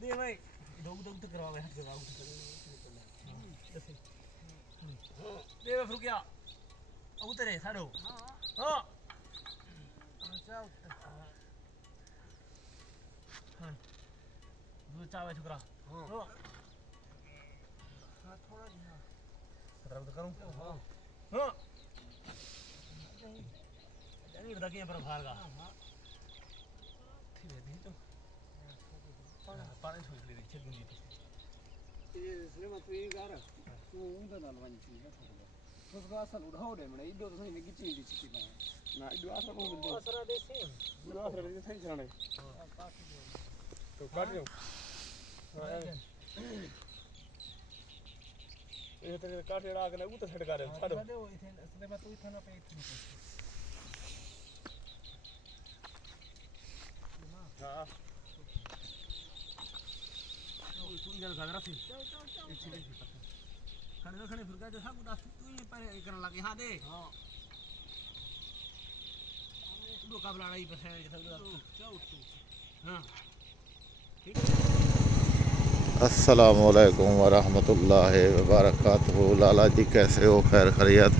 दे भाई दोग दोग तो करवा हट के बाबू दे फिर क्या उतरे साड़ो हां अच्छा उतर हां दो चावे छोकरा हां हां थोड़ा जी हां खतरा तो करूं हां हां नहीं बता के पर भार का हां ठीक है दी तो पानी छोड़ ले छे गुंजी तो ये इसने मत ये गार तू उंदा नाल वांची है उसको असल उड़ाओ दे मने इदो तो सही में गिची दी चिकी ना इदो आसरा को मिल दो आसरा दे से इदो आसरा दे सही जाने हां काट दो तो काट दो हां ये तेरे काट एड़ा आगे उ तो छड़ का रे छाड़ो दे इथे इसने मैं तू इथे ना पे इथे हां तू इधर गाना रखी खड़े खड़े फिर के सब उदास तू ही पर करने लगे हां दे हां तू का लड़ाई पर है सब हां ठीक है। अस्सलामु अलैकुम वरहमतुल्लाहि वबरकातुहू। लाला जी कैसे हो? खैर खैरियत।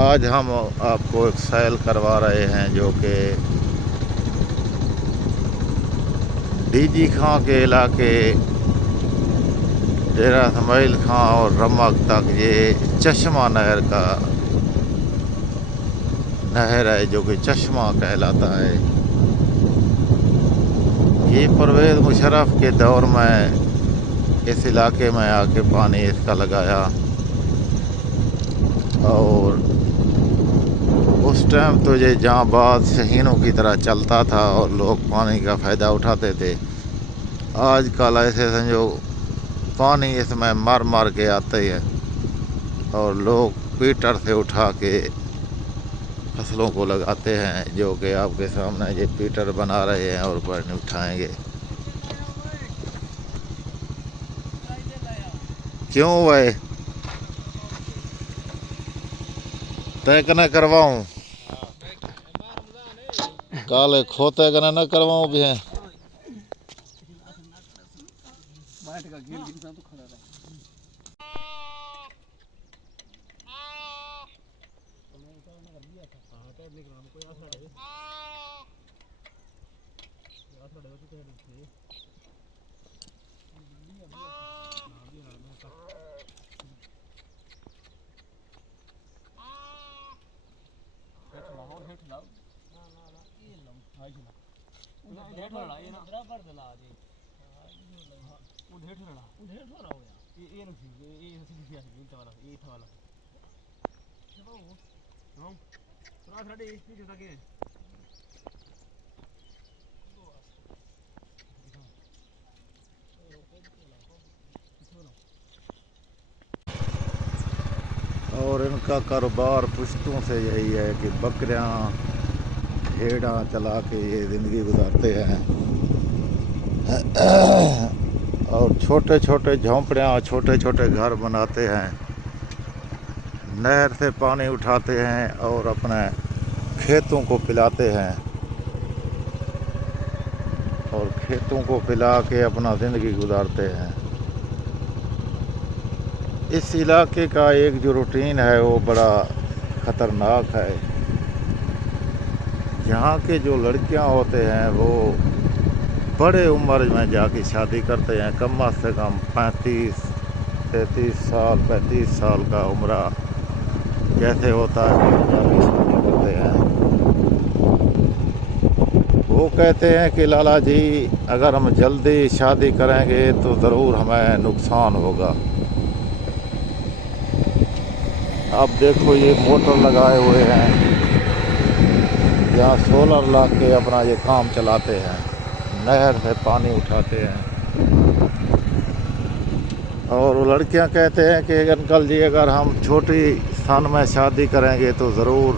आज हम आपको एक सैल करवा रहे हैं जो कि डीजी खां के इलाके डेरा इसमाइल खां और रमक तक ये चश्मा नहर का नहर है जो कि चश्मा कहलाता है। ये परवेज़ मुशर्रफ के दौर में इस इलाके में आके पानी इसका लगाया और उस टाइम तो ये जांबाज शहीनों की तरह चलता था और लोग पानी का फ़ायदा उठाते थे। आजकल ऐसे समझो पानी इसमें मर मर के आते हैं और लोग पीटर से उठा के फसलों को लगाते हैं, जो कि आपके सामने ये पीटर बना रहे हैं और पानी उठाएंगे। क्यों भाई तय कना करवाऊं? काले खोते कना न करवाऊं भी है। बैठ का घेर के तो खड़ा रहे कोई आसरा दे तो कह दे बराबर दला दे उधर ठड़ा हो गया ये नहीं ये सीधी आती है वाला ये था वाला चलो हम थोड़ा थोड़ा इसमें जो तक है और इनका कारोबार पुश्तों से यही है कि बकरियां भेड़ा चला के ये ज़िंदगी गुजारते हैं और छोटे छोटे झोंपड़ियाँ छोटे छोटे घर बनाते हैं, नहर से पानी उठाते हैं और अपने खेतों को पिलाते हैं और खेतों को पिला के अपना ज़िंदगी गुजारते हैं। इस इलाके का एक जो रूटीन है वो बड़ा ख़तरनाक है। यहाँ के जो लड़कियाँ होते हैं वो बड़े उम्र में जाके शादी करते हैं, कम से कम 35-33 साल 35 साल का उम्र जैसे होता है जाके शादी करते हैं। वो कहते हैं कि लाला जी अगर हम जल्दी शादी करेंगे तो ज़रूर हमें नुकसान होगा। अब देखो ये मोटर लगाए हुए हैं, यहाँ सोलर ला के अपना ये काम चलाते हैं, नहर से पानी उठाते हैं। और वो लड़कियां कहते हैं कि अंकल जी अगर हम छोटी सन में शादी करेंगे तो ज़रूर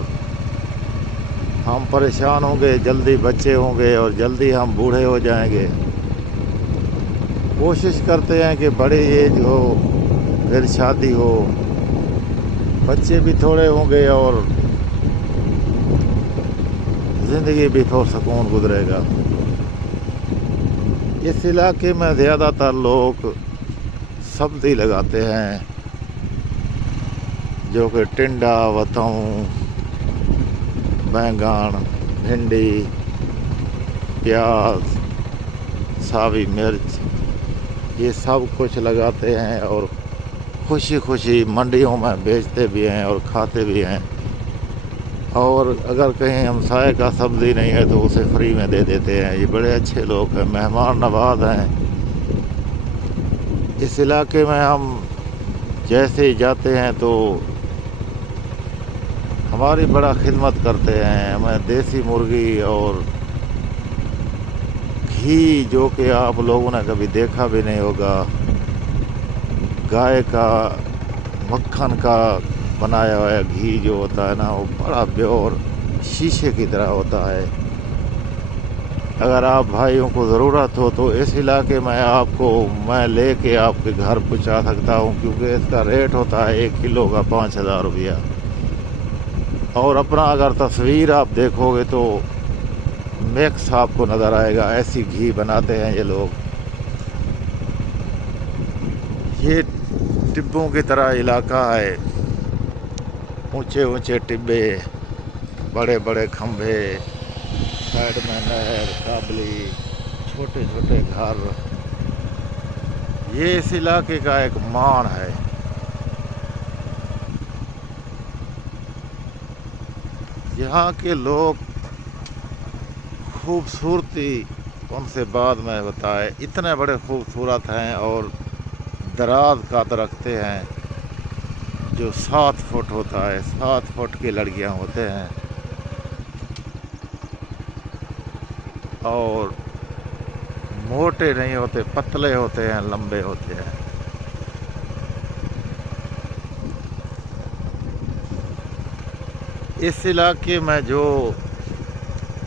हम परेशान होंगे, जल्दी बच्चे होंगे और जल्दी हम बूढ़े हो जाएंगे। कोशिश करते हैं कि बड़ी एज हो फिर शादी हो। बच्चे भी थोड़े होंगे और ज़िंदगी भी थोड़ा सुकून गुजरेगा। इस इलाके में ज़्यादातर लोग सब्ज़ी लगाते हैं, जो कि टिंडा, वतौं, बैंगन, भिंडी, प्याज, सावी मिर्च, ये सब कुछ लगाते हैं और खुशी खुशी मंडियों में बेचते भी हैं और खाते भी हैं। और अगर कहीं हमसाये का सब्ज़ी नहीं है तो उसे फ्री में दे देते हैं। ये बड़े अच्छे लोग हैं, मेहमान नवाज हैं। इस इलाके में हम जैसे ही जाते हैं तो हमारी बड़ा खिदमत करते हैं। हमें देसी मुर्गी और घी, जो कि आप लोगों ने कभी देखा भी नहीं होगा, गाय का मक्खन का बनाया हुआ घी जो होता है ना, वो बड़ा प्योर शीशे की तरह होता है। अगर आप भाइयों को ज़रूरत हो तो इस इलाके में आपको मैं लेके आपके घर पहुंचा सकता हूं, क्योंकि इसका रेट होता है 1 किलो का 5,000 रुपया। और अपना अगर तस्वीर आप देखोगे तो मिक्स आपको नज़र आएगा, ऐसी घी बनाते हैं ये लोग। ये टिब्बों की तरह इलाका है, ऊंचे ऊंचे टिब्बे, बड़े बड़े खंभे, साइड में नहर, काबली, छोटे छोटे घर। ये इस इलाके का एक मान है। यहाँ के लोग खूबसूरती उनसे बाद में बताए, इतने बड़े खूबसूरत हैं और दराज कद रखते हैं, जो 7 फुट होता है। 7 फुट की लड़कियां होते हैं और मोटे नहीं होते, पतले होते हैं, लंबे होते हैं। इस इलाके में जो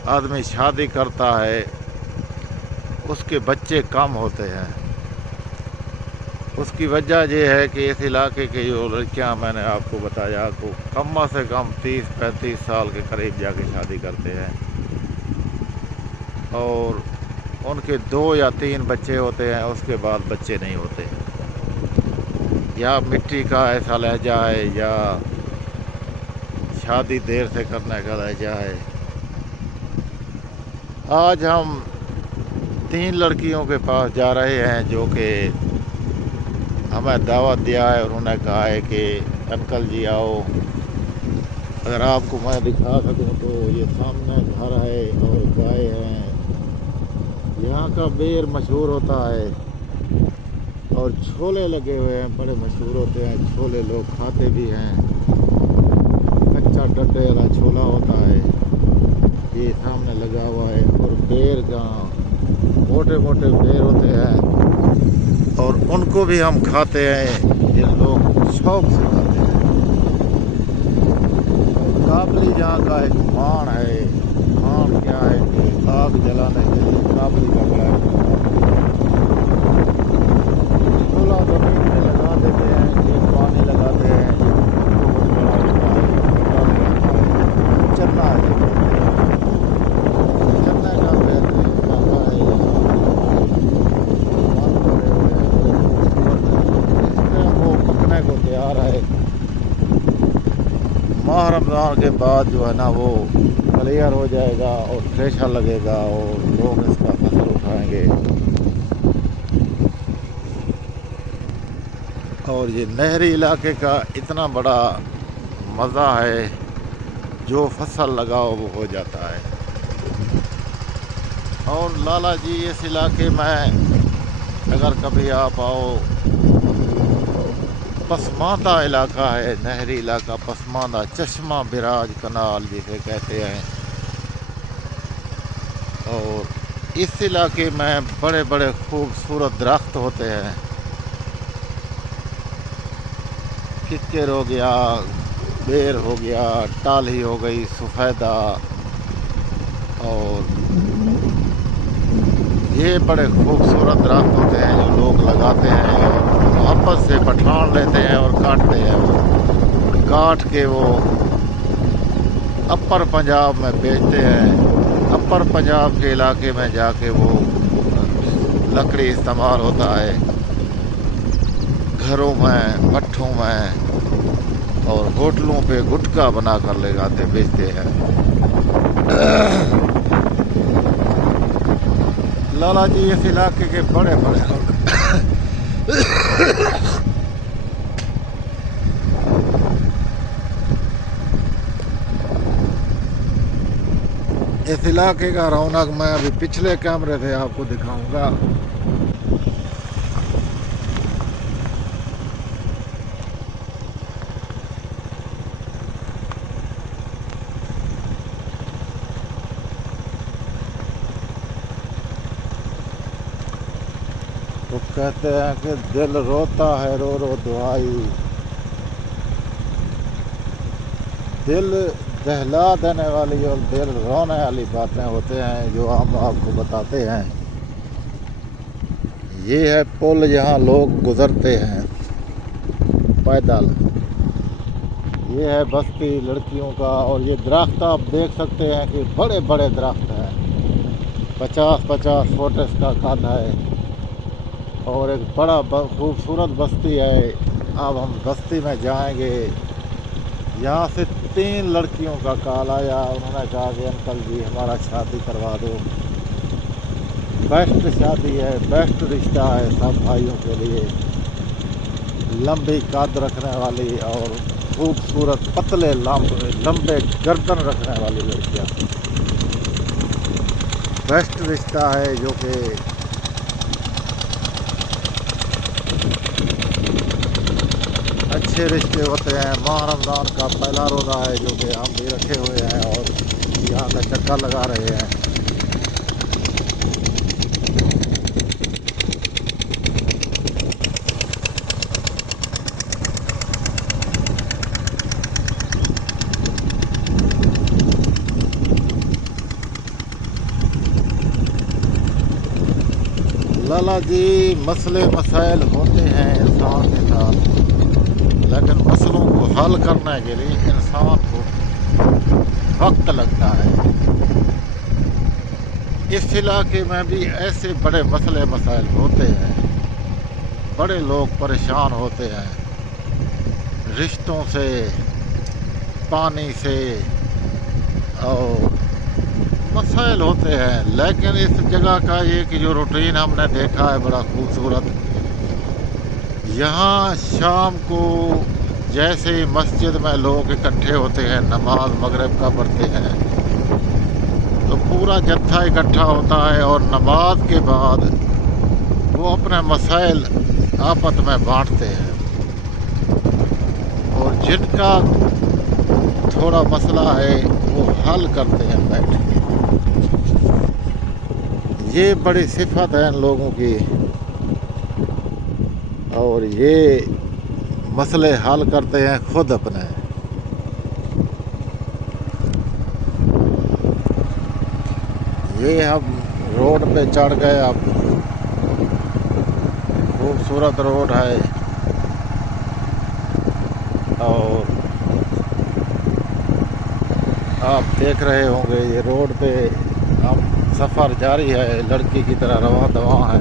आदमी शादी करता है उसके बच्चे कम होते हैं। उसकी वजह यह है कि इस इलाके की जो लड़कियां, मैंने आपको बताया, तो कम से कम 30-35 साल के करीब जाके शादी करते हैं और उनके 2 या 3 बच्चे होते हैं, उसके बाद बच्चे नहीं होते। या मिट्टी का ऐसा लहजा है या शादी देर से करने का लहजा है। आज हम 3 लड़कियों के पास जा रहे हैं जो कि हमें दावत दिया है। उन्होंने कहा है कि अंकल जी आओ, अगर आपको मैं दिखा सकूं तो ये सामने घर है और गाय हैं। यहाँ का बेर मशहूर होता है और छोले लगे हुए हैं, बड़े मशहूर होते हैं। छोले लोग खाते भी हैं, कच्चा डंडे वाला छोला होता है, ये सामने लगा हुआ है। और बेर का मोटे मोटे बेर होते हैं और उनको भी हम खाते हैं। ये लोग शौक से खाते हैं। काबली यहाँ का एक मान है। मान क्या है कि आग जलाने के लिए काबली का बड़ा छोला जमीन में लगा देते हैं, ये पानी लगाते हैं, चन्ना है, चन्ना का बेहतरीन इलाका है। वो पकने को तैयार है। माह रमज़ान के बाद जो है ना वो क्लियर हो जाएगा और थ्रेशर लगेगा और लोग इसका फसल उठाएंगे। और ये नहरी इलाके का इतना बड़ा मज़ा है, जो फसल लगाओ वो हो जाता है। और लाला जी, इस इलाके में अगर कभी आप आओ, पसमानदा इलाका है, नहरी इलाका पसमानदा, चश्मा बिराज कनाल जिसे कहते हैं। और इस इलाके में बड़े बड़े खूबसूरत दरख्त होते हैं। किक्कर हो गया, बेर हो गया, टाली हो गई, सफ़ेदा, और ये बड़े खूबसूरत दरख्त होते हैं जो लोग लगाते हैं और मोहब्बत से पठान लेते हैं और काटते हैं। काट के वो अपर पंजाब में बेचते हैं। अपर पंजाब के इलाके में जाके वो लकड़ी इस्तेमाल होता है घरों में, भट्ठों में और होटलों पे गुटखा बना कर ले जाते बेचते हैं। लाला जी इस इलाके के बड़े बड़े लोग इस इलाके का रौनक मैं अभी पिछले कैमरे से आपको दिखाऊंगा। तो कहते हैं कि दिल रोता है रो रो दुआई, दिल दहला देने वाली और दिल रोने वाली बातें होते हैं जो हम आपको बताते हैं। ये है पुल, यहाँ लोग गुजरते हैं पैदल। ये है बस्ती लड़कियों का। और ये दरख्त आप देख सकते हैं कि बड़े बड़े दरख्त हैं, 50-50 फुट इसका कद है और एक बड़ा खूबसूरत बस्ती है। अब हम बस्ती में जाएंगे। यहाँ से 3 लड़कियों का कॉल आया, उन्होंने कहा कि अंकल जी हमारा शादी करवा दो। बेस्ट शादी है, बेस्ट रिश्ता है सब भाइयों के लिए। लंबी कद रखने वाली और खूबसूरत पतले लंबे गर्दन रखने वाली लड़कियाँ, बेस्ट रिश्ता है जो कि अच्छे रिश्ते होते हैं। माह रमज़ान का पहला रोज़ा है जो कि हम भी रखे हुए हैं और यहाँ का चक्कर लगा रहे हैं। लाला जी मसले मसाइल होते हैं इंसान के साथ, लेकिन मसलों को हल करने के लिए इंसान को वक्त लगता है। इस इलाके में भी ऐसे बड़े मसले मसाइल होते हैं, बड़े लोग परेशान होते हैं रिश्तों से, पानी से और मसाइल होते हैं। लेकिन इस जगह का एक जो रूटीन हमने देखा है बड़ा खूबसूरत। यहाँ शाम को जैसे मस्जिद में लोग इकट्ठे होते हैं, नमाज मगरिब का पढ़ते हैं, तो पूरा जत्था इकट्ठा होता है और नमाज के बाद वो अपने मसाइल आपस में बांटते हैं और जिनका थोड़ा मसला है वो हल करते हैं बैठ के। ये बड़ी सिफत है इन लोगों की और ये मसले हल करते हैं खुद अपने। ये हम रोड पे चढ़ गए। अब खूबसूरत रोड है और आप देख रहे होंगे ये रोड पे हम सफ़र जारी है, लड़की की तरह रवां दवां है।